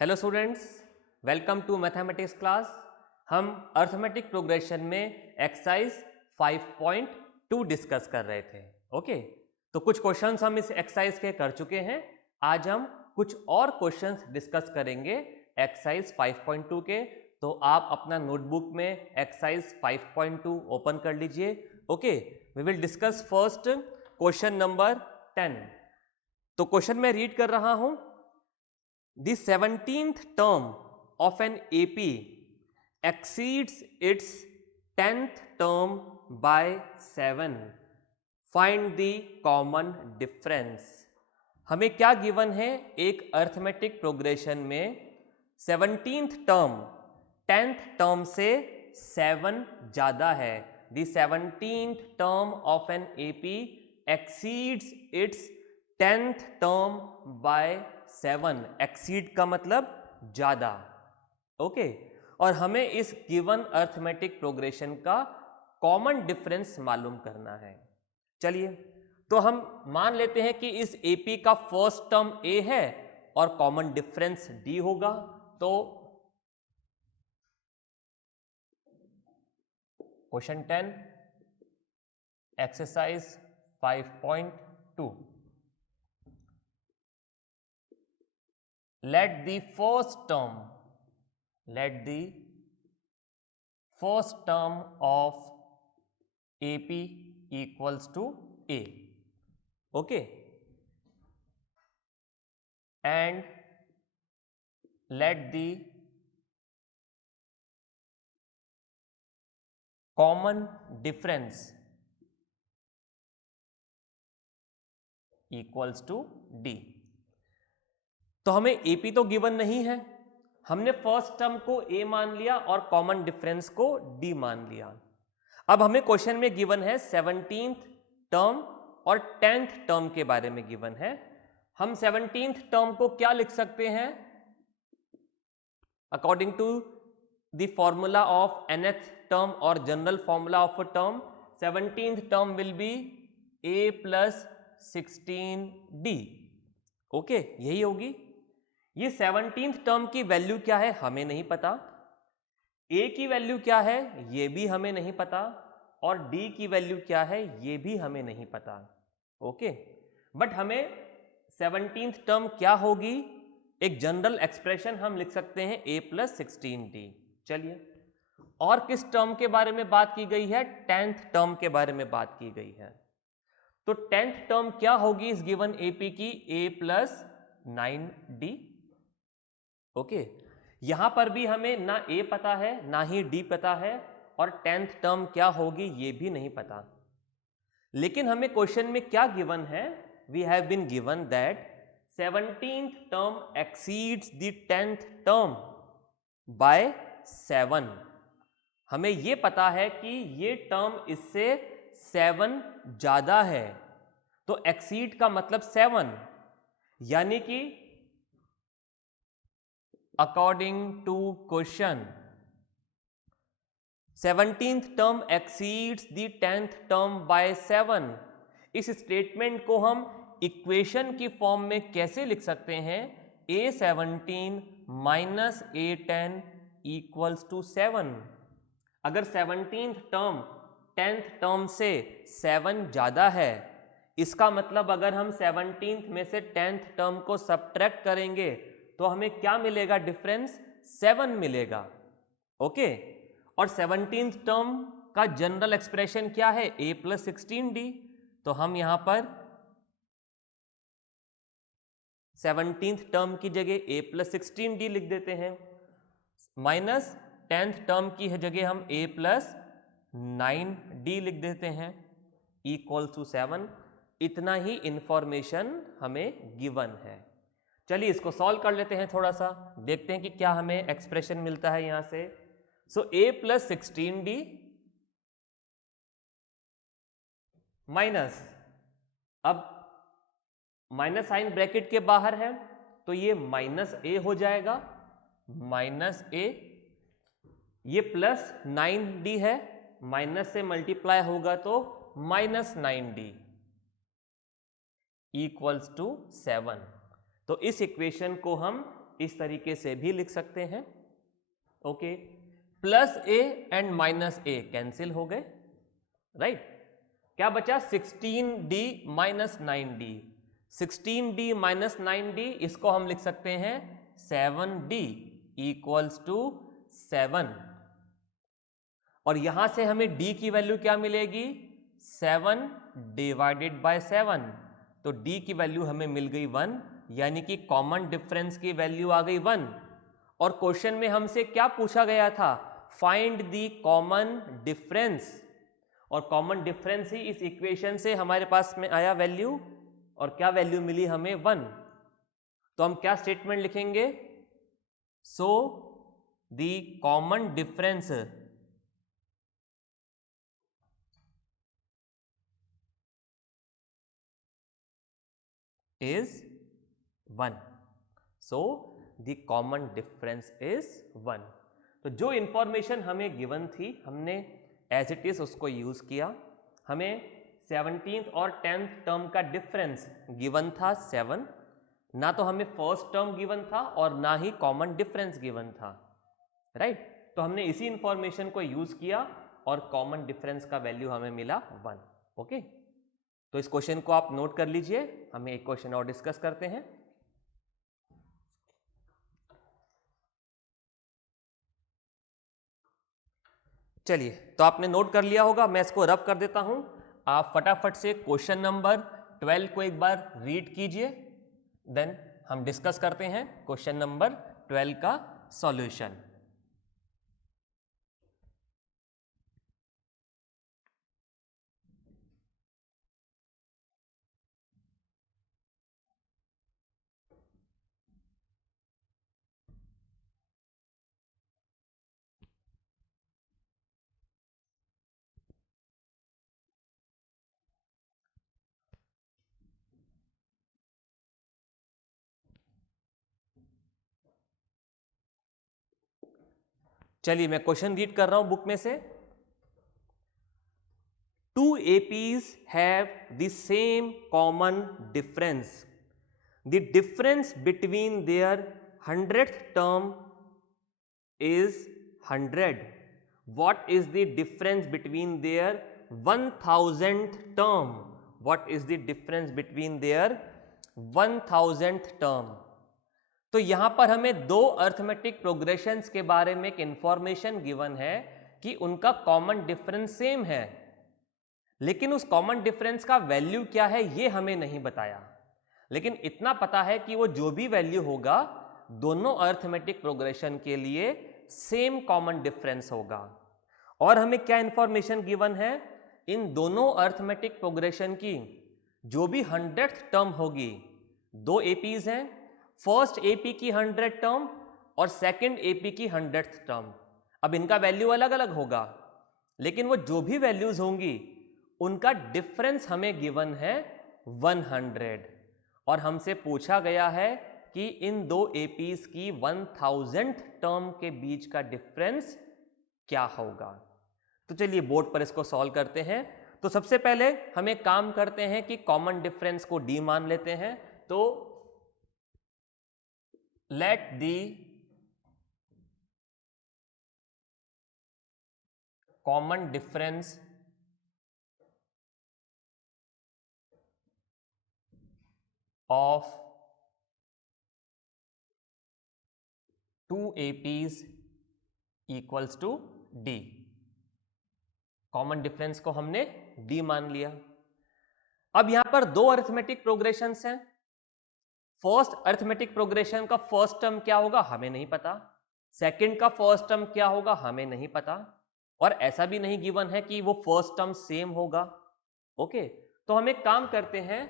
Hello students, welcome to mathematics class. हम arithmetic progression में exercise 5.2 discuss कर रहे थे। ओके, तो कुछ क्वेश्चंस हम इस एक्सरसाइज के कर चुके हैं। आज हम कुछ और क्वेश्चंस डिस्कस करेंगे एक्सरसाइज 5.2 के। तो आप अपना नोटबुक में एक्सरसाइज 5.2 ओपन कर लीजिए। Okay, we will discuss first question number 10। तो क्वेश्चन में रीड कर रहा हूं। The 17th term of an AP exceeds its 10th term by 7. Find the common difference. हमें क्या गिवन है? एक अर्थमेटिक प्रोग्रेशन में 17th टर्म 10th टर्म से 7 ज्यादा है। The 17th term of an AP exceeds its 10th term by 7। Exceed का मतलब ज्यादा। ओके, और हमें इस गिवन अर्थमेटिक प्रोग्रेशन का कॉमन डिफरेंस मालूम करना है। चलिए, तो हम मान लेते हैं कि इस एपी का फर्स्ट टर्म ए है और कॉमन डिफरेंस डी होगा। तो question 10 exercise 5.2, let the first term of AP equals to A. Okay, and let the common difference equals to D। तो हमें AP तो गिवन नहीं है, हमने फर्स्ट टर्म को A मान लिया और कॉमन डिफरेंस को D मान लिया। अब हमें क्वेश्चन में गिवन है 17th टर्म और 10th टर्म के बारे में गिवन है। हम 17th टर्म को क्या लिख सकते हैं? According to the formula of nth term और general formula of a term, 17th term will be A plus 16D। Okay, यही होगी। ये 17th टर्म की वैल्यू क्या है हमें नहीं पता, A की वैल्यू क्या है ये भी हमें नहीं पता, और D की वैल्यू क्या है ये भी हमें नहीं पता। ओके, बट हमें 17th टर्म क्या होगी, एक जनरल एक्सप्रेशन हम लिख सकते हैं A प्लस 16D। चलिए, और किस टर्म के बारे में बात की गई है? 10th टर्म के बारे में बात की गई है। तो 10th टर्म क्या होगी इस गिवन AP की? A plus 9D। ओके, यहां पर भी हमें ना A पता है ना ही D पता है, और 10th टर्म क्या होगी ये भी नहीं पता। लेकिन हमें क्वेश्चन में क्या गिवन है? We have been given that 17th term exceeds the 10th term by 7। हमें ये पता है कि ये टर्म इससे 7 ज्यादा है, तो एक्सीड का मतलब 7, यानी कि according to question 17th term exceeds the 10th term by 7। इस स्टेटमेंट को हम इक्वेशन की फॉर्म में कैसे लिख सकते हैं? A17 minus A10 equals to 7। अगर 17th टर्म 10th टर्म से 7 ज्यादा है, इसका मतलब अगर हम 17th में से 10th टर्म को सब्ट्रैक्ट करेंगे तो हमें क्या मिलेगा? डिफरेंस 7 मिलेगा। ओके, और 17th टर्म का जनरल एक्सप्रेशन क्या है? A plus 16D। तो हम यहां पर 17th टर्म की जगह A प्लस 16D लिख देते हैं, माइनस 10th टर्म की जगह हम A प्लस 9D लिख देते हैं, इक्वल टू 7। इतना ही इंफॉर्मेशन हमें गिवन है। चलिए इसको सॉल्व कर लेते हैं, थोड़ा सा देखते हैं कि क्या हमें एक्सप्रेशन मिलता है यहां से। सो A प्लस 16D माइनस, अब माइनस साइन ब्रैकेट के बाहर है तो ये माइनस A हो जाएगा, माइनस A, ये प्लस 9D है, माइनस से मल्टीप्लाई होगा तो माइनस 9D इक्वल्स टू 7। तो इस इक्वेशन को हम इस तरीके से भी लिख सकते हैं। Okay, plus A and minus A cancel हो गए, राइट। क्या बचा? 16d minus 9d। 16d minus 9d इसको हम लिख सकते हैं 7d इक्वल्स टू 7। और यहां से हमें d की वैल्यू क्या मिलेगी? 7 डिवाइडेड बाय 7। तो d की वैल्यू हमें मिल गई 1, यानी कि कॉमन डिफरेंस की वैल्यू आ गई 1। और क्वेश्चन में हमसे क्या पूछा गया था? Find the common difference. और कॉमन डिफरेंस ही इस इक्वेशन से हमारे पास में आया वैल्यू, और क्या वैल्यू मिली हमें? 1। तो हम क्या स्टेटमेंट लिखेंगे? So the common difference is 1। So the common difference is 1। तो जो इंफॉर्मेशन हमें गिवन थी हमने एज इट इज उसको यूज किया। हमें 17th और 10th टर्म का डिफरेंस गिवन था 7, ना तो हमें फर्स्ट टर्म गिवन था और ना ही कॉमन डिफरेंस गिवन था, राइट। तो हमने इसी इंफॉर्मेशन को यूज किया और कॉमन डिफरेंस का वैल्यू हमें मिला 1। ओके, तो इस क्वेश्चन को आप नोट कर लीजिए। हमें एक क्वेश्चन और डिस्कस करते हैं। चलिए, तो आपने नोट कर लिया होगा, मैं इसको रब कर देता हूं। आप फटाफट से क्वेश्चन नंबर 12 को एक बार रीड कीजिए, देन हम डिस्कस करते हैं क्वेश्चन नंबर 12 का सॉल्यूशन। चलिए, मैं क्वेश्चन रीड कर रहा हूं बुक में से। 2 APs have the same common difference. The difference between their 100th term is 100. What is the difference between their 1000th term? What is the difference between their 1000th term? तो यहां पर हमें दो अर्थमेटिक प्रोग्रेशंस के बारे में एक information given है कि उनका कॉमन डिफरेंस सेम है, लेकिन उस कॉमन डिफरेंस का वैल्यू क्या है ये हमें नहीं बताया। लेकिन इतना पता है कि वो जो भी वैल्यू होगा दोनों अर्थमेटिक प्रोग्रेशन के लिए सेम कॉमन डिफरेंस होगा। और हमें क्या इंफॉर्मेशन गिवन है? इन दोनों अर्थमेटिक प्रोग्रेशन की जो भी 100th टर्म होगी, दो एपीज हैं, फर्स्ट एपी की 100 टर्म और सेकंड एपी की 100th टर्म। अब इनका वैल्यू अलग अलग होगा, लेकिन वो जो भी वैल्यूज होंगी उनका डिफरेंस हमें गिवन है 100। और हमसे पूछा गया है कि इन दो एपीज की 1000th टर्म के बीच का डिफरेंस क्या होगा। तो चलिए बोर्ड पर इसको सॉल्व करते हैं। तो सबसे पहले हम एक काम करते हैं कि कॉमन डिफरेंस को डी मान लेते हैं। तो let the common difference of 2 APs equals to D। Common difference को हमने D मान लिया। अब यहां पर दो अरिथमेटिक प्रोग्रेशंस हैं। फर्स्ट अरिथमेटिक प्रोग्रेशन का फर्स्ट टर्म क्या होगा हमें नहीं पता, सेकंड का फर्स्ट टर्म क्या होगा हमें नहीं पता, और ऐसा भी नहीं गिवन है कि वो फर्स्ट टर्म सेम होगा। ओके, तो हम एक काम करते हैं,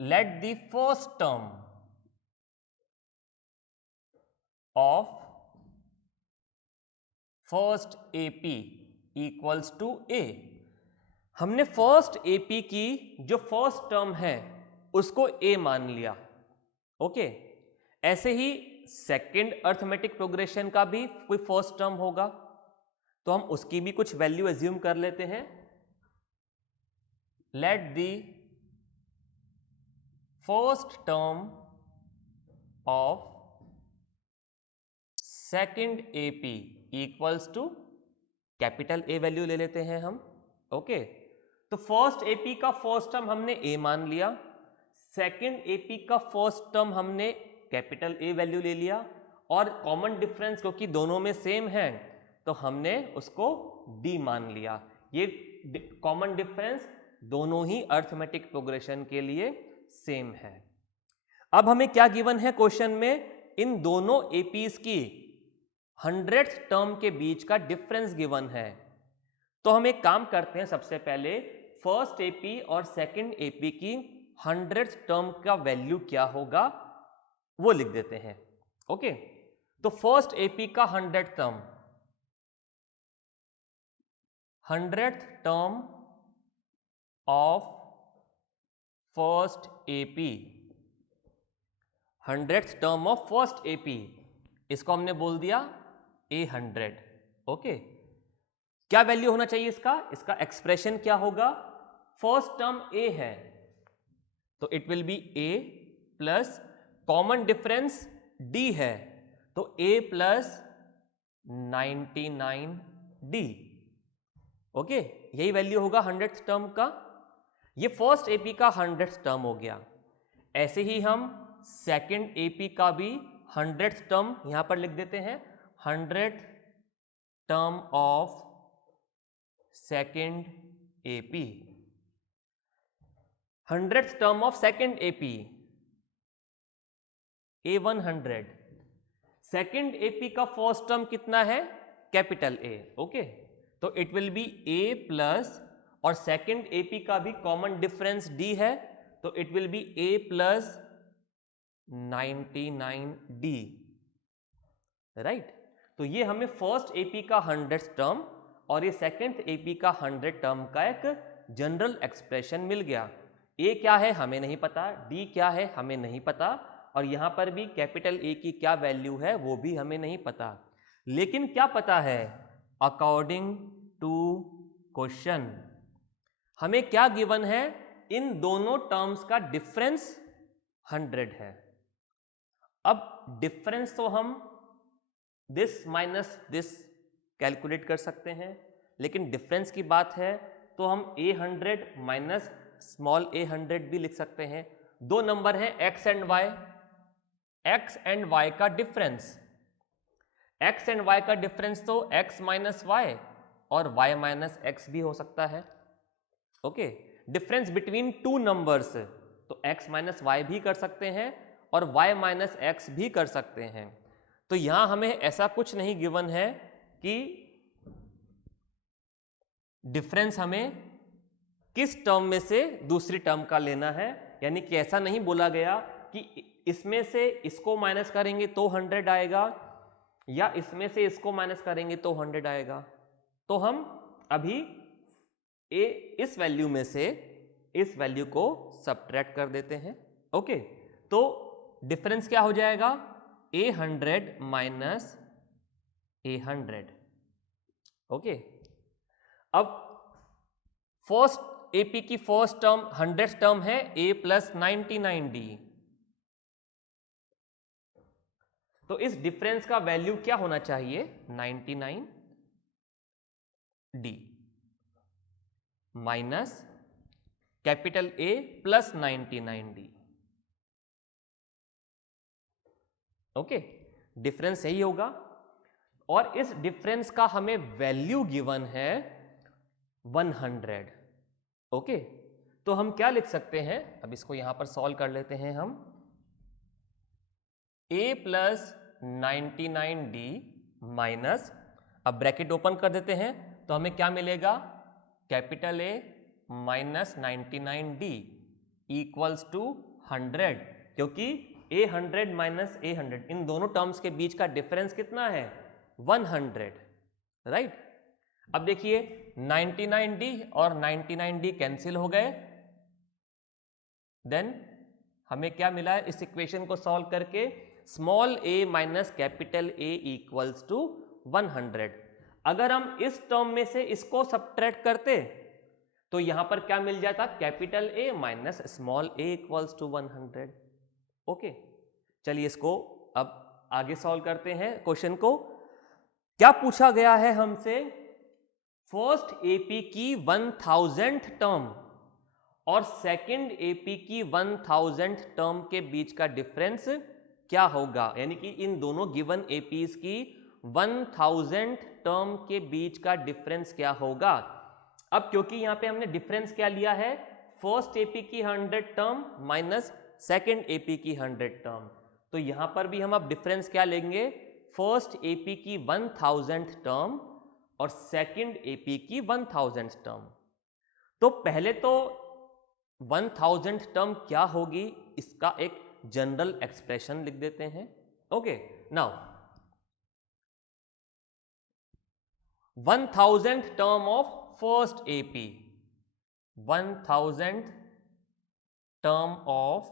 let the first term of first AP equals to A. हमने फर्स्ट एपी की जो फर्स्ट टर्म है उसको ए मान लिया। ओके, ऐसे ही सेकंड अरिथमेटिक प्रोग्रेशन का भी कोई फर्स्ट टर्म होगा, तो हम उसकी भी कुछ वैल्यू एज्यूम कर लेते हैं। Let the first term of second AP equals to capital A value ले लेते हैं हम। ओके, तो फर्स्ट एपी का फर्स्ट टर्म हमने ए मान लिया, सेकंड एपी का फर्स्ट टर्म हमने कैपिटल ए वैल्यू ले लिया, और कॉमन डिफरेंस क्योंकि दोनों में सेम है तो हमने उसको डी मान लिया। ये कॉमन डिफरेंस दोनों ही अर्थमेटिक प्रोग्रेशन के लिए सेम है। अब हमें क्या गिवन है क्वेश्चन में, इन दोनों एपीज की 100th टर्म के बीच का डिफरेंस गिवन है। तो हम एक काम करते हैं, सबसे पहले फर्स्ट एपी और सेकंड एपी की 100th टर्म का वैल्यू क्या होगा वो लिख देते हैं। ओके, तो फर्स्ट एपी का 100th term, 100th term of first AP, 100th term of first AP, इसको हमने बोल दिया A100। ओके, क्या वैल्यू होना चाहिए इसका, इसका एक्सप्रेशन क्या होगा, फर्स्ट टर्म A है तो it will be A plus common difference D है तो A प्लस 99D। ओके, यही वैल्यू होगा 100th टर्म का। ये फर्स्ट एपी का 100th टर्म हो गया। ऐसे ही हम सेकंड एपी का भी 100th टर्म यहां पर लिख देते हैं, 100th term of second AP, 100th term of second AP A100। Second AP का फर्स्ट टर्म कितना है, कैपिटल A। ओके, तो it will be A plus, और सेकंड एपी का भी कॉमन डिफरेंस D है तो it will be A plus 99D। Right, तो ये हमें फर्स्ट एपी का 100th टर्म और ये सेकंड एपी का 100 टर्म का एक जनरल एक्सप्रेशन मिल गया। ए क्या है हमें नहीं पता, डी क्या है हमें नहीं पता, और यहां पर भी कैपिटल ए की क्या वैल्यू है वो भी हमें नहीं पता। लेकिन क्या पता है, अकॉर्डिंग टू क्वेश्चन हमें क्या गिवन है, इन दोनों टर्म्स का डिफरेंस 100 है। अब डिफरेंस तो हम दिस माइनस दिस कैलकुलेट कर सकते हैं, लेकिन डिफरेंस की बात है तो हम A100 माइनस स्मॉल a100 भी लिख सकते हैं। दो नंबर हैं x and y, x and y का डिफरेंस, x एंड y का डिफरेंस तो x माइनस वाई और y माइनस एक्स भी हो सकता है। Okay, difference between two numbers तो x माइनस वाई भी कर सकते हैं और y माइनस एक्स भी कर सकते हैं। तो यहां हमें ऐसा कुछ नहीं गिवन है कि डिफरेंस हमें किस टर्म में से दूसरी टर्म का लेना है, यानी कि ऐसा नहीं बोला गया कि इसमें से इसको माइनस करेंगे तो 100 आएगा या इसमें से इसको माइनस करेंगे तो 100 आएगा। तो हम अभी इस वैल्यू में से इस वैल्यू को सब्ट्रैक्ट कर देते हैं। ओके, तो डिफरेंस क्या हो जाएगा, A100 माइनस A100। ओके, अब फर्स्ट एपी की फर्स्ट टर्म 100th टर्म है A प्लस 99D, तो इस डिफरेंस का वैल्यू क्या होना चाहिए, 99D minus capital A plus 99D। Okay, difference यही होगा, और इस डिफरेंस का हमें वैल्यू गिवन है 100। ओके, तो हम क्या लिख सकते हैं, अब इसको यहां पर सॉल्व कर लेते हैं हम। A प्लस 99D माइनस, अब ब्रैकेट ओपन कर देते हैं तो हमें क्या मिलेगा, capital A minus 99D equals to 100, क्योंकि A100 माइनस A100 इन दोनों टर्म्स के बीच का डिफरेंस कितना है, 100। राइट, अब देखिए 99D और 99D कैंसिल हो गए, देन हमें क्या मिला है, इस इक्वेशन को सॉल्व करके small a minus capital A equals to 100। अगर हम इस टर्म में से इसको सब्ट्रैक्ट करते तो यहां पर क्या मिल जाता, capital A minus small a equals to 100। Okay, चलिए इसको अब आगे सॉल्व करते हैं क्वेश्चन को। क्या पूछा गया है हमसे, फर्स्ट एपी की 1000th टर्म और सेकंड एपी की 1000th टर्म के बीच का डिफरेंस क्या होगा, यानी कि इन दोनों गिवन एपीज की 1000th टर्म के बीच का डिफरेंस क्या होगा। अब क्योंकि यहां पे हमने डिफरेंस क्या लिया है, फर्स्ट एपी की 100 टर्म माइनस सेकेंड एपी की 100 टर्म, तो यहां पर भी हम अब डिफरेंस क्या लेंगे, फर्स्ट एपी की 1000th टर्म और सेकेंड एपी की 1000th टर्म। तो पहले तो 1000th टर्म क्या होगी इसका एक जनरल एक्सप्रेशन लिख देते हैं। Okay, now 1000th term of first AP, 1000th term of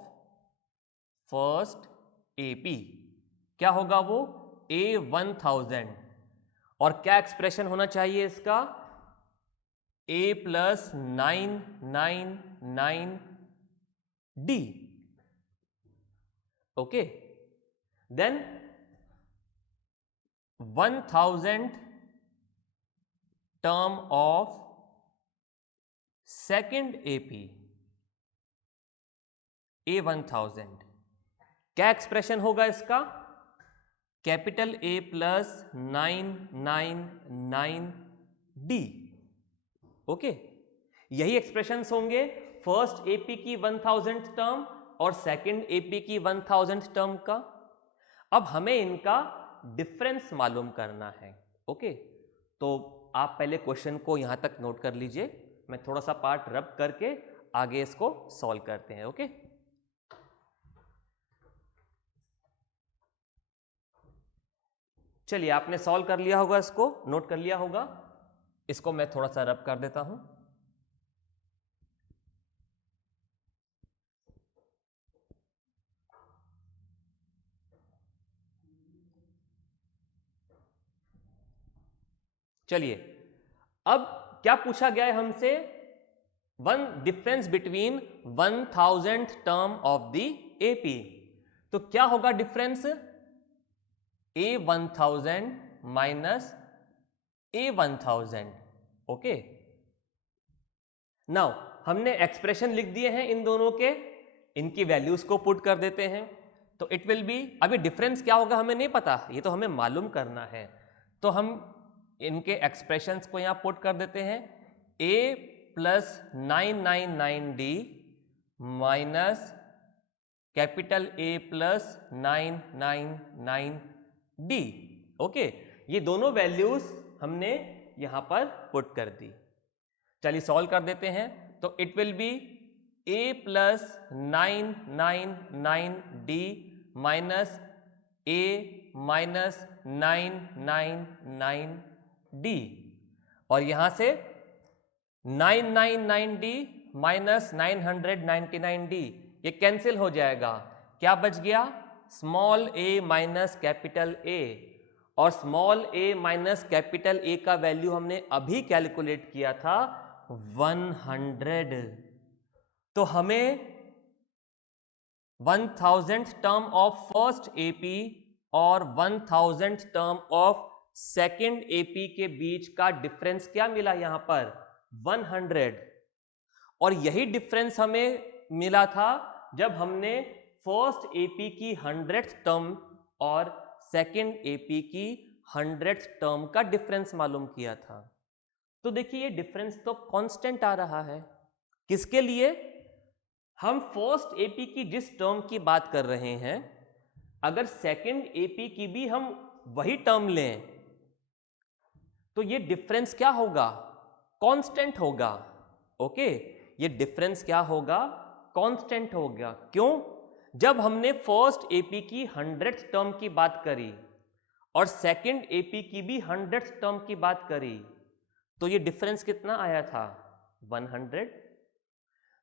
first AP क्या होगा, वो A1000, और क्या एक्सप्रेशन होना चाहिए इसका, A + 999D। Okay, then 1000th term of second AP, A1000, क्या एक्सप्रेशन होगा इसका, कैपिटल A + 999D। ओके, यही एक्सप्रेशंस होंगे फर्स्ट एपी की 1000th टर्म और सेकेंड एपी की 1000th टर्म का। अब हमें इनका डिफरेंस मालूम करना है। ओके, तो आप पहले क्वेश्चन को यहां तक नोट कर लीजिए, मैं थोड़ा सा पार्ट रब करके आगे इसको सॉल्व करते हैं। ओके, चलिए आपने सॉल्व कर लिया होगा, इसको नोट कर लिया होगा, इसको मैं थोड़ा सा रब कर देता हूं। चलिए अब क्या पूछा गया है हमसे, one difference between 1000th term of the AP, तो क्या होगा difference, A1000 minus A1000। Okay, now हमने एक्सप्रेशन लिख दिए हैं इन दोनों के, इनकी वैल्यूज को पुट कर देते हैं, तो इट विल बी, अभी डिफरेंस क्या होगा हमें नहीं पता, ये तो हमें मालूम करना है, तो हम इनके एक्सप्रेशंस को यहां पुट कर देते हैं, A + 999D minus capital A + 999D। Okay, ये दोनों वैल्यूज हमने यहां पर पुट कर दी। चलिए सॉल्व कर देते हैं, तो it will be A + 999D minus A - 999D, और यहां से 999D माइनस 999D ये कैंसिल हो जाएगा, क्या बच गया, small a minus capital A, और small a minus capital A का वैल्यू हमने अभी कैलकुलेट किया था 100। तो हमें 1000th term of first AP और 1000th term of second AP के बीच का डिफरेंस क्या मिला, यहां पर 100, और यही डिफरेंस हमें मिला था जब हमने फर्स्ट एपी की 100th टर्म और सेकेंड एपी की 100th टर्म का डिफरेंस मालूम किया था। तो देखिए ये डिफरेंस तो कांस्टेंट आ रहा है, किसके लिए, हम फर्स्ट एपी की जिस टर्म की बात कर रहे हैं, अगर सेकेंड एपी की भी हम वही टर्म लें तो ये डिफरेंस क्या होगा, कांस्टेंट होगा। ओके, ये डिफरेंस क्या होगा, कांस्टेंट होगा। क्यों, जब हमने फर्स्ट एपी की 100th टर्म की बात करी और सेकेंड एपी की भी 100th टर्म की बात करी, तो ये डिफरेंस कितना आया था, 100।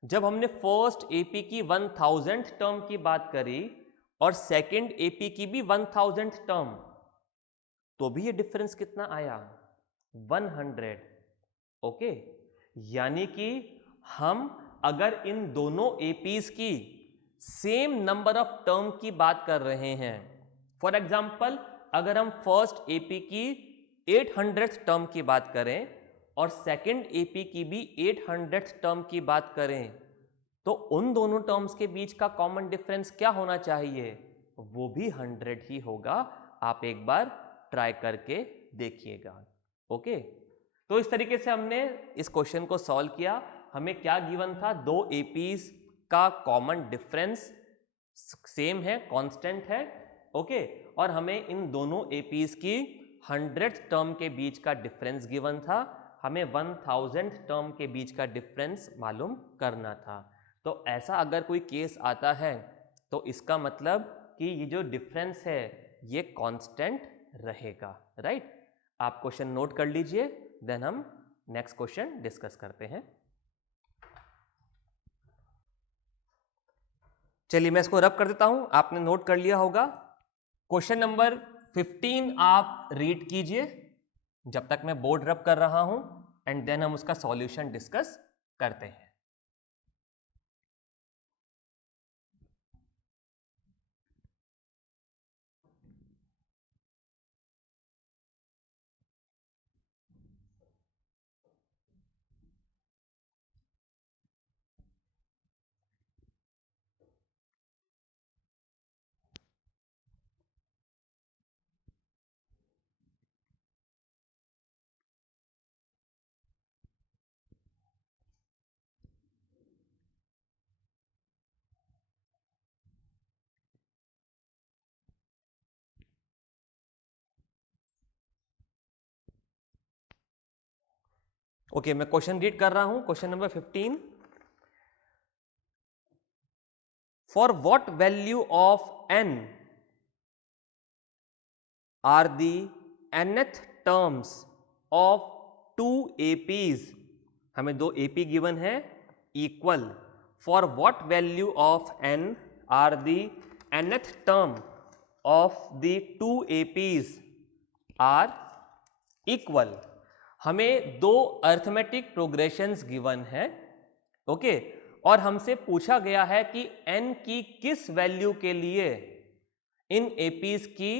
जब हमने फर्स्ट एपी की 1000th टर्म की बात करी और सेकेंड एपी की भी 1000th टर्म, तो भी ये डिफरेंस कितना आया, 100। ओके, यानी कि हम अगर इन दोनों एपीज की सेम नंबर ऑफ टर्म की बात कर रहे हैं। फॉर एग्जाम्पल अगर हम फर्स्ट एपी की 800th टर्म की बात करें और सेकंड एपी की भी 800th टर्म की बात करें, तो उन दोनों टर्म्स के बीच का कॉमन डिफरेंस क्या होना चाहिए? वो भी 100 ही होगा। आप एक बार ट्राई करके देखिएगा। ओके, तो इस तरीके से हमने इस क्वेश्चन को सॉल्व किया। हमें क्या गिवन था? दो एपीज का कॉमन डिफरेंस सेम है, कांस्टेंट है। ओके, और हमें इन दोनों एपीज की 100th टर्म के बीच का डिफरेंस गिवन था। हमें 1000th टर्म के बीच का डिफरेंस मालूम करना था। तो ऐसा अगर कोई केस आता है तो इसका मतलब कि ये जो डिफरेंस है ये कांस्टेंट रहेगा। राइट, आप क्वेश्चन नोट कर लीजिए, देन हम नेक्स्ट क्वेश्चन डिस्कस करते हैं। चलिए मैं इसको रब कर देता हूं, आपने नोट कर लिया होगा। क्वेश्चन नंबर 15 आप रीड कीजिए जब तक मैं बोर्ड रब कर रहा हूं, एंड देन हम उसका सॉल्यूशन डिस्कस करते हैं। ओके, मैं क्वेश्चन रीड कर रहा हूं। Question number 15, for what value of n are the nth terms of two APs, हमें दो एपी गिवन है equal, for what value of n are the nth term of the two APs are equal. हमें दो arithmetic progressions given है। Okay, और हमसे पूछा गया है कि n की किस वैल्यू के लिए इन एपीज की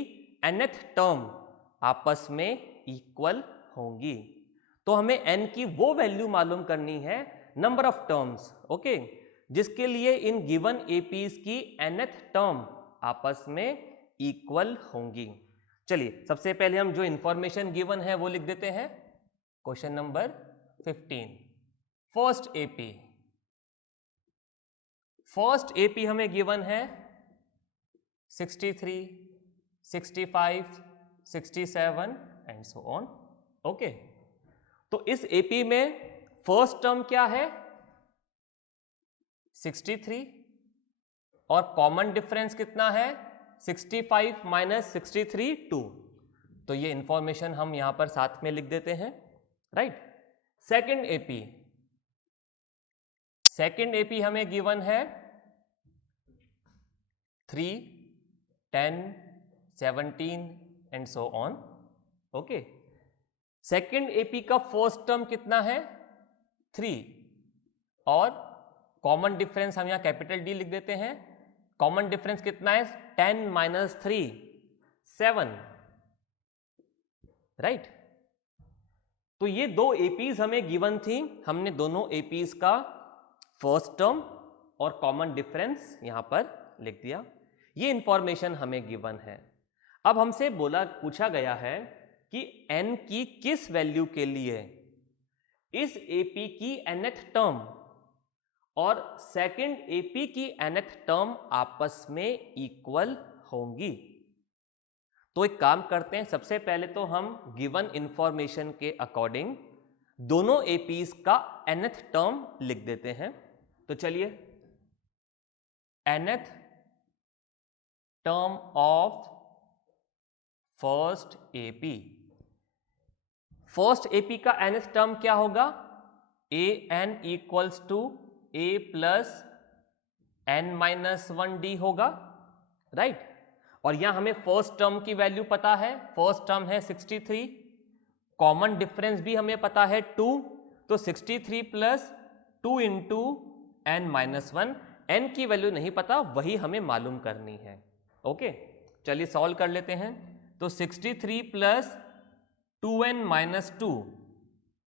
nth टर्म आपस में इक्वल होंगी। तो हमें n की वो वैल्यू मालूम करनी है, नंबर ऑफ टर्म्स, ओके, जिसके लिए इन गिवन एपीज की nth टर्म आपस में इक्वल होंगी। चलिए सबसे पहले हम जो इंफॉर्मेशन गिवन है वो लिख देते हैं। Question number 15, first AP. First AP हमें गिवन है 63, 65, 67 एंड सो ऑन। ओके, तो इस एपी में फर्स्ट टर्म क्या है? 63, और कॉमन डिफरेंस कितना है? 65 माइनस 63 2। तो ये इंफॉर्मेशन हम यहां पर साथ में लिख देते हैं। Right, second AP, second AP हमें गिवन है 3, 10, 17 and so on. Okay, second AP का फर्स्ट टर्म कितना है? 3, और कॉमन डिफरेंस हम यहां कैपिटल डी लिख देते हैं। कॉमन डिफरेंस कितना है? 10 माइनस 3 7। राइट, तो ये दो एपीज हमें गिवन थी। हमने दोनों एपीज का फर्स्ट टर्म और कॉमन डिफरेंस यहां पर लिख दिया। ये इंफॉर्मेशन हमें गिवन है। अब हमसे पूछा गया है कि n की किस वैल्यू के लिए इस एपी की nth टर्म और सेकंड एपी की nth टर्म आपस में इक्वल होंगी। तो एक काम करते हैं, सबसे पहले तो हम गिवन इंफॉर्मेशन के अकॉर्डिंग दोनों एपीज का nth टर्म लिख देते हैं। तो चलिए, nth term of first AP, first AP का nth टर्म क्या होगा? an equals to a plus n minus 1d होगा। राइट, और यहां हमें फर्स्ट टर्म की वैल्यू पता है, फर्स्ट टर्म है 63, कॉमन डिफरेंस भी हमें पता है 2, तो 63 plus 2 into n minus 1, n की वैल्यू नहीं पता, वही हमें मालूम करनी है। ओके, चलिए सॉल्व कर लेते हैं। तो 63 plus 2n minus 2,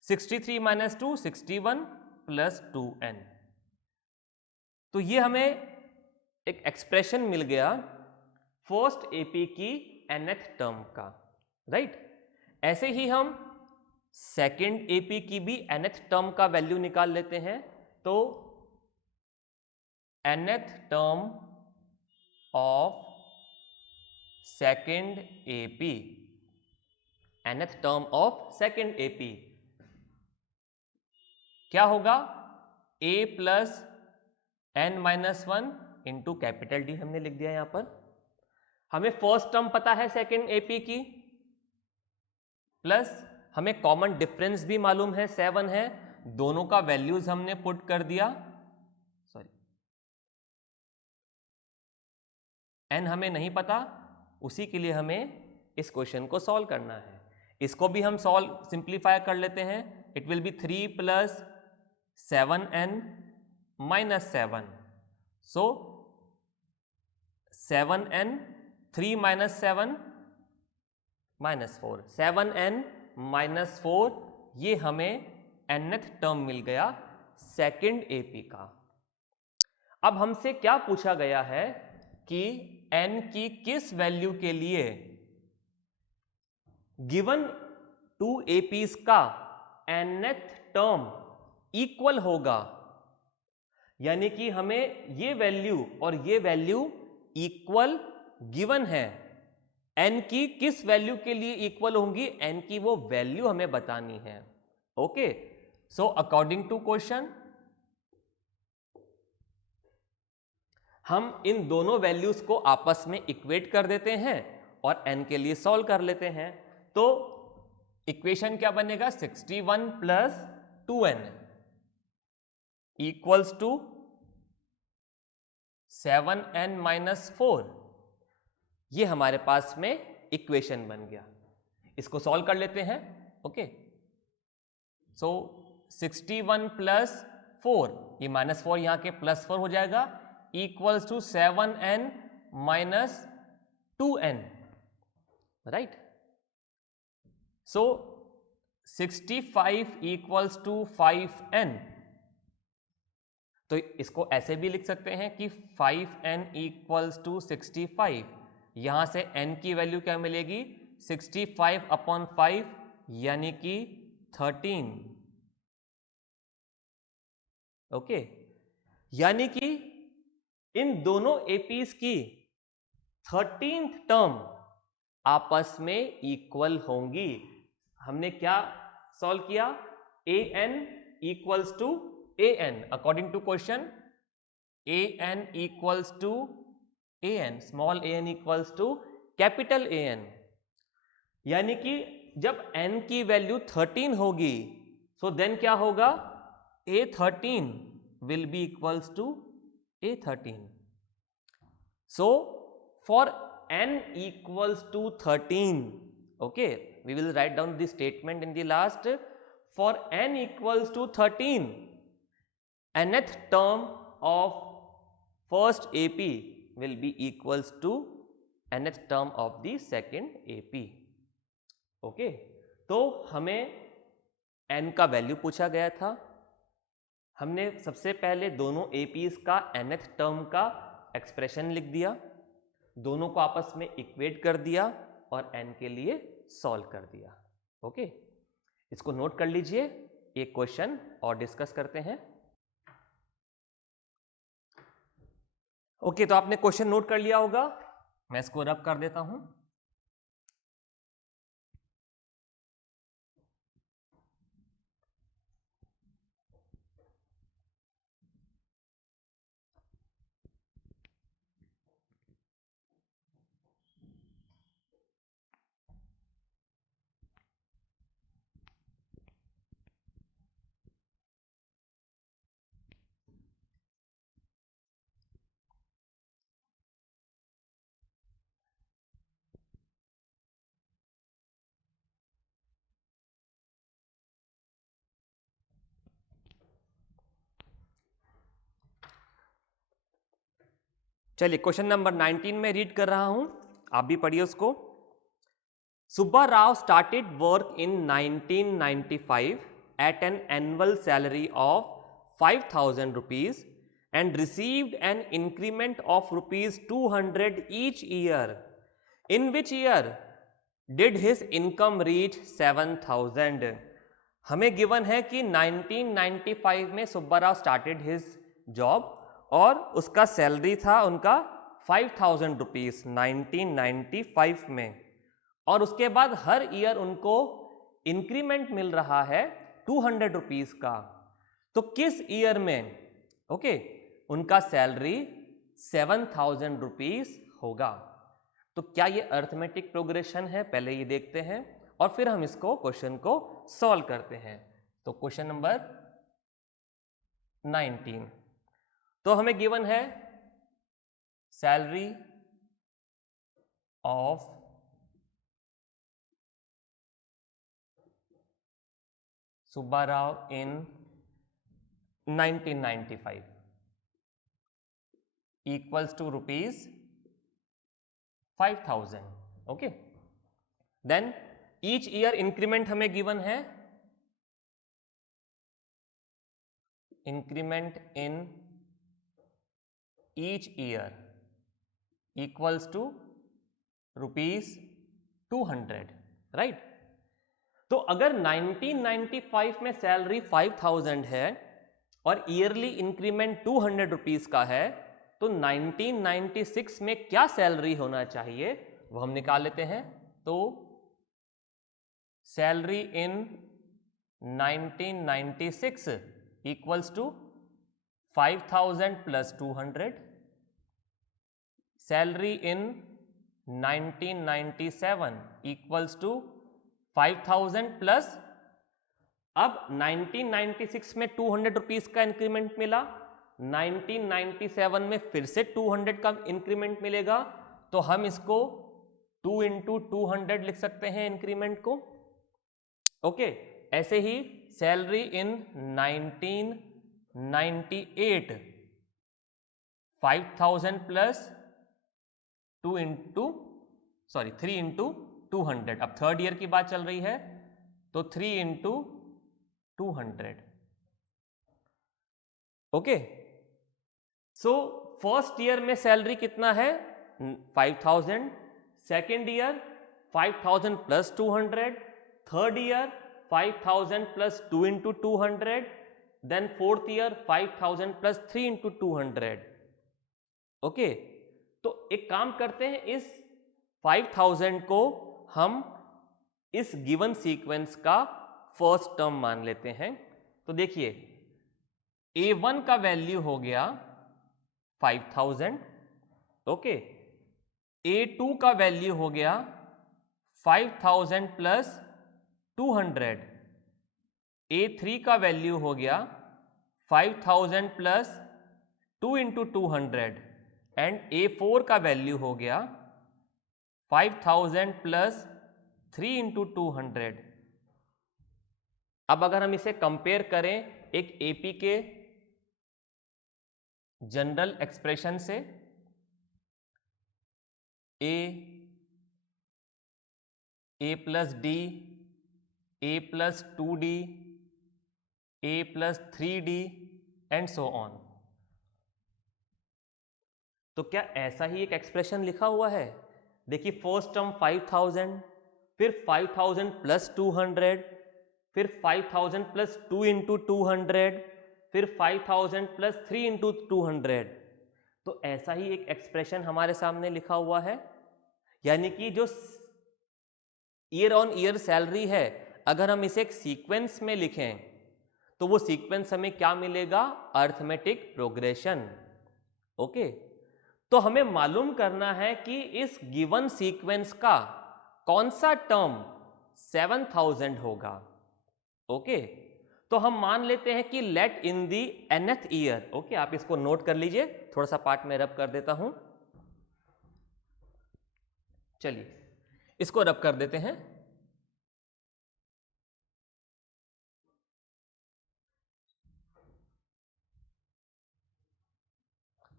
63 minus 2 61 plus 2n। तो ये हमें एक एक्सप्रेशन मिल गया फर्स्ट एपी की nth टर्म का, राइट। ऐसे ही हम सेकेंड एपी की भी nth टर्म का वैल्यू निकाल लेते हैं। तो nth term of second AP, nth term of second AP क्या होगा? a plus n minus 1 into capital D हमने लिख दिया यहां पर। हमें फर्स्ट टर्म पता है सेकेंड एपी की, प्लस हमें कॉमन डिफरेंस भी मालूम है 7 है, दोनों का वैल्यूज हमने पुट कर दिया। सॉरी, n हमें नहीं पता, उसी के लिए हमें इस क्वेश्चन को सॉल्व करना है। इसको भी हम सॉल्व सिंप्लीफाई कर लेते हैं। It will be 3 plus 7n minus 7, so 7n, 3 minus 7 minus 4, 7n minus 4, ये हमें nth टर्म मिल गया सेकेंड एपी का। अब हमसे क्या पूछा गया है कि n की किस वैल्यू के लिए गिवन 2 एपीज का nth टर्म इक्वल होगा, यानी कि हमें ये वैल्यू और ये वैल्यू इक्वल गिवन है। n की किस वैल्यू के लिए इक्वल होंगी, n की वो वैल्यू हमें बतानी है। Okay, so according to question हम इन दोनों वैल्यूज को आपस में इक्वेट कर देते हैं और n के लिए सॉल्व कर लेते हैं। तो इक्वेशन क्या बनेगा? 61 plus 2n equals to 7n minus 4, ये हमारे पास में इक्वेशन बन गया। इसको सॉल्व कर लेते हैं। ओके, सो 61 प्लस 4, ये माइनस 4 यहां के प्लस 4 हो जाएगा, equals to 7n minus 2n, right. So 65 equals to 5n, तो इसको ऐसे भी लिख सकते हैं कि 5n इक्वल्स टू 65। यहां से n की वैल्यू क्या मिलेगी? 65 अपॉन 5 यानी कि 13। ओके, यानी कि इन दोनों एपीज की 13th टर्म आपस में इक्वल होंगी। हमने क्या सॉल्व किया? an equals to an, according to question an equals to an, small an equals to capital An, यानी कि जब n की वैल्यू 13 होगी, सो देन क्या होगा? A13 will be equals to A13. So for n equals to 13, okay, we will write down the statement in the last. For n equals to 13, nth term of first AP will be equals to nth term of the second AP. Okay, तो हमें n का value पूछा गया था। हमने सबसे पहले दोनों एपीज का nth टर्म का एक्सप्रेशन लिख दिया, दोनों को आपस में इक्वेट कर दिया और n के लिए सॉल्व कर दिया। ओके, इसको नोट कर लीजिए, एक क्वेश्चन और डिस्कस करते हैं। ओके, तो आपने क्वेश्चन नोट कर लिया होगा, मैं इसको रब कर देता हूं। चलिए क्वेश्चन नंबर 19 में रीड कर रहा हूं, आप भी पढ़िए उसको। Subba Rao started work in 1995 at an annual salary of 5,000 rupees and received an increment of rupees 200 each year. In which year did his income reach 7,000? हमें गिवन है कि 1995 में Subba Rao started his job और उसका सैलरी था उनका 5,000 rupees 1995 में, और उसके बाद हर ईयर उनको इंक्रीमेंट मिल रहा है 200 रुपीज़ का। तो किस ईयर में उनका सैलरी 7,000 रुपीज़ होगा? तो क्या ये अर्थमेटिक प्रोग्रेशन है, पहले ये देखते हैं और फिर हम इसको क्वेश्चन को सॉल्व करते हैं। तो क्वेश्चन नंबर 19, तो हमें गिवन है salary of Subba Rao in 1995 equals to rupees 5,000। Okay, then each year increment हमें गिवन है, increment in each year equals to rupees 200, right. तो अगर 1995 में सैलरी 5,000 है और ईयरली इंक्रीमेंट 200 रुपीज का है, तो 1996 में क्या सैलरी होना चाहिए वो हम निकाल लेते हैं। तो salary in 1996 equals to 5,000 plus 200, salary in 1997 equals to 5,000 plus, अब 1996 में 200 रुपीज का इंक्रीमेंट मिला, 1997 में फिर से 200 का इंक्रीमेंट मिलेगा, तो हम इसको 2 इंटू 200 लिख सकते हैं इंक्रीमेंट को। ओके, ऐसे ही सैलरी इन 1998 5,000 प्लस 3 इंटू 200, अब थर्ड ईयर की बात चल रही है तो 3 into 200। Okay, so first year में सैलरी कितना है 5,000, second year 5,000 plus 200, third year 5,000 plus 2 into 200, then fourth year 5,000 plus 3 into 200। Okay, तो एक काम करते हैं, इस 5,000 को हम इस गिवन सीक्वेंस का फर्स्ट टर्म मान लेते हैं। तो देखिए A1 का वैल्यू हो गया 5,000, ओके, A2 का वैल्यू हो गया 5,000 प्लस 200, A3 का वैल्यू हो गया 5,000 प्लस 2 इंटू 200 एंड A4 का वैल्यू हो गया 5,000 प्लस 3 इंटू 200। अब अगर हम इसे कंपेयर करें एक एपी के जनरल एक्सप्रेशन से, A plus D, A plus 2D, A plus 3D and so on, तो क्या ऐसा ही एक एक्सप्रेशन लिखा हुआ है? देखिए फर्स्ट टर्म 5,000, फिर 5,000 प्लस 200, फिर 5,000 प्लस 2 इंटू 200, फिर 5,000 प्लस 3 इंटू 200, तो ऐसा ही एक एक्सप्रेशन हमारे सामने लिखा हुआ है। यानी कि जो ईयर ऑन ईयर सैलरी है, अगर हम इसे एक सीक्वेंस में लिखें तो वो सीक्वेंस हमें क्या मिलेगा? Arithmetic progression. ओके, तो हमें मालूम करना है कि इस गिवन सीक्वेंस का कौन सा टर्म 7,000 होगा। ओके, तो हम मान लेते हैं कि लेट इन दी nth ईयर। ओके, आप इसको नोट कर लीजिए, थोड़ा सा पार्ट में रब कर देता हूं। चलिए इसको रब कर देते हैं।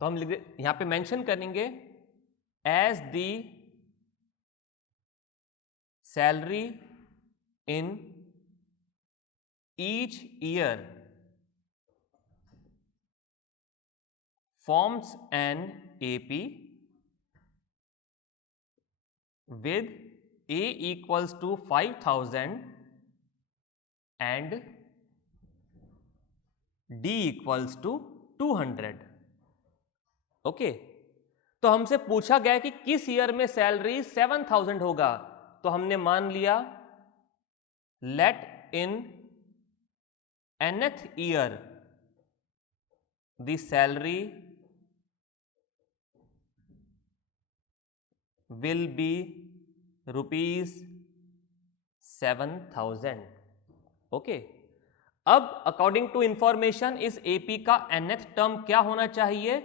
तो तो हम यहां पे मेंशन करेंगे as the salary in each year forms an AP with A equals to 5,000 and D equals to 200. Okay, तो हमसे पूछा गया कि किस ईयर में सैलरी 7,000 होगा, तो हमने मान लिया let in nth year the salary will be rupees 7,000. Okay, अब अकॉर्डिंग टू इंफॉर्मेशन इस एपी का nth टर्म क्या होना चाहिए?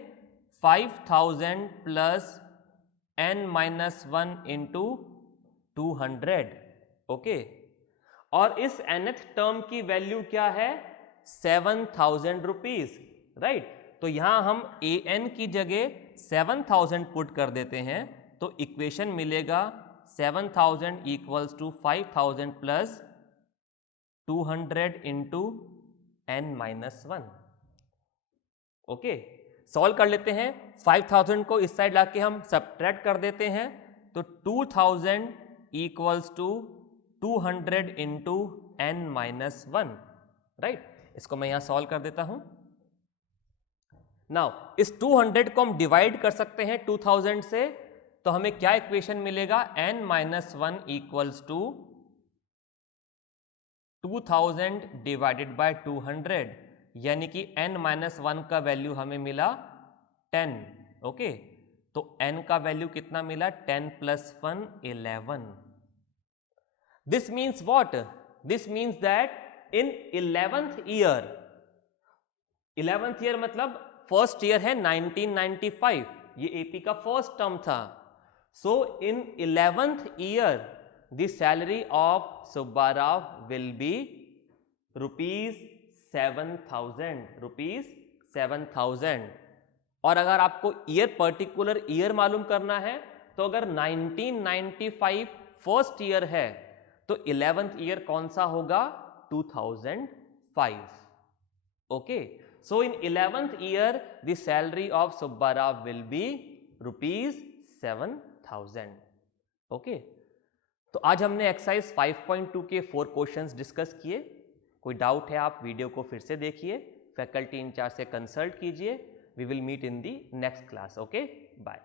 5,000 plus n minus 1 into 200. Okay, और इस nth टर्म की वैल्यू क्या है? 7,000 रुपीज, राइट। तो यहां हम an की जगह 7,000 पुट कर देते हैं, तो इक्वेशन मिलेगा 7,000 equals to 5,000 plus 200 into n minus 1. Okay, solve कर लेते हैं। 5,000 को इस साइड लाके हम सब्ट्रैक्ट कर देते हैं, तो 2,000 equals to 200 into n minus 1, right. इसको मैं यहां सॉल्व कर देता हूं। नाउ इस 200 को हम डिवाइड कर सकते हैं 2000 से, तो हमें क्या इक्वेशन मिलेगा? n minus 1 equals to 2000 divided by 200, यानी कि n माइनस 1 का वैल्यू हमें मिला 10. ओके, तो n का वैल्यू कितना मिला? 10 plus 1 11. This means what? This means that in 11th year, 11th year मतलब फर्स्ट ईयर है 1995, ये एपी का फर्स्ट टर्म था। So in 11th year the salary of Subbarao will be rupees 7,000, rupees 7,000. और अगर आपको ईयर, पर्टिकुलर ईयर मालूम करना है, तो अगर 1995 फर्स्ट ईयर है तो 11th ईयर कौन सा होगा? 2005. Okay, so in 11th year the salary of Subbarao will be rupees 7,000. Okay, तो आज हमने एक्सरसाइज 5.2 के 4 क्वेश्चंस डिस्कस किए। कोई डाउट है आप वीडियो को फिर से देखिए, फैकल्टी इंचार्ज से कंसल्ट कीजिए। We will meet in the next class. Okay, bye.